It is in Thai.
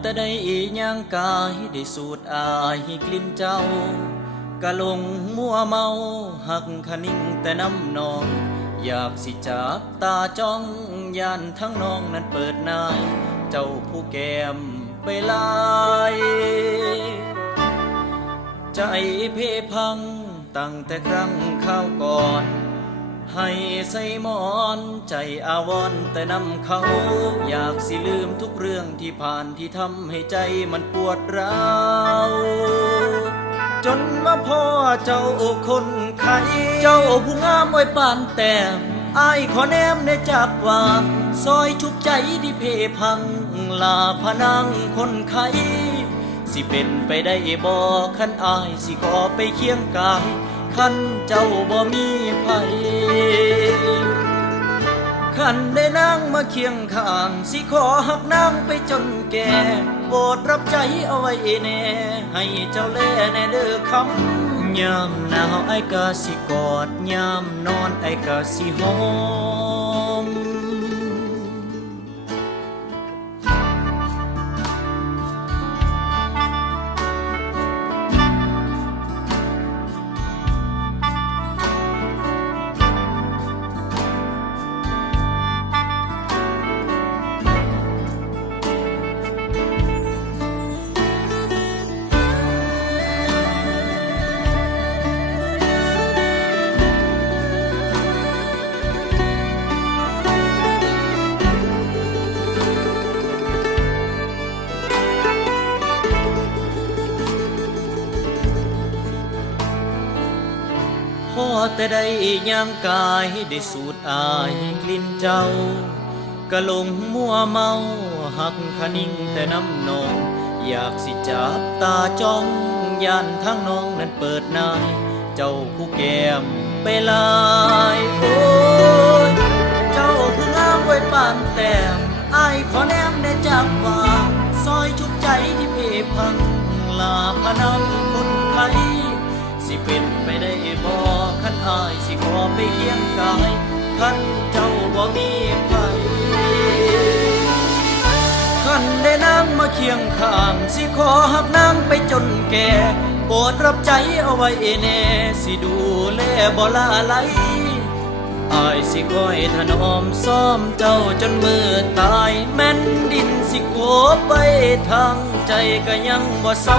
แต่ได้ย่างกายได้สูดอายกลิ่นเจ้ากะหลงมัวเมาหักคนิ่งแต่น้ำนอง อยากสิจับตาจ้องยานทั้งน้องนั้นเปิดนาย เจ้าผู้แก้มไปลายใจเพพังตั้งแต่ครั้งข้าวก่อน ให้ใส่มอนใจอาวรณ์แต่นำเขา อยากสิลืมทุกเรื่องที่ผ่านที่ทำให้ใจมันปวดร้าวจนมาพ่อเจ้าคนไข้เจ้าผู้งามไว้ปานแต้มอายขอแนมในจากวางซอยชุบใจที่เพพัง ลาพนังคนไข้สิเป็นไปได้บ่คันอายสิขอไปเคียงกาย คันเจ้าบ่มีไผ ขันได้นั่งมาเคียงข้าง สิขอหักนั่งไปจนแก่โปรดรับใจเอาไว้แน่ ให้เจ้าแลแน่เด้อคำยามหนาวไอ้กะสิกอดยามนอนไอ้กะสิหอม แต่ได้ย่างกายได้สูดอายกลิ่นเจ้ากะหลงมัวเมาหักคะนิ่งแต่น้ำนอง อยากสิจับตาจ้องย่านทั้งน้องนั้นเปิดนาย เจ้าผู้แก้มไปลายโอ้ยเจ้าผู้งามไว้ปานแต้มอายขอแนมได้จากวางซอยชุบใจที่เพพังลาพนังคนไข้สิเป็นไปได้บ่ คันอายสิขอไปเคียงกายคันเจ้าบ่มีไผคันได้นางมาเคียงข้าง สิขอหักนางไปจนแก่โปรดรับใจเอาไว้แน่สิดูแลบ่ลาไหลอายสิคอยถนอมซ้อมเจ้าจนมือตาย แม่นดินสิโกบไปทางใจก็ยังบ่เศร้า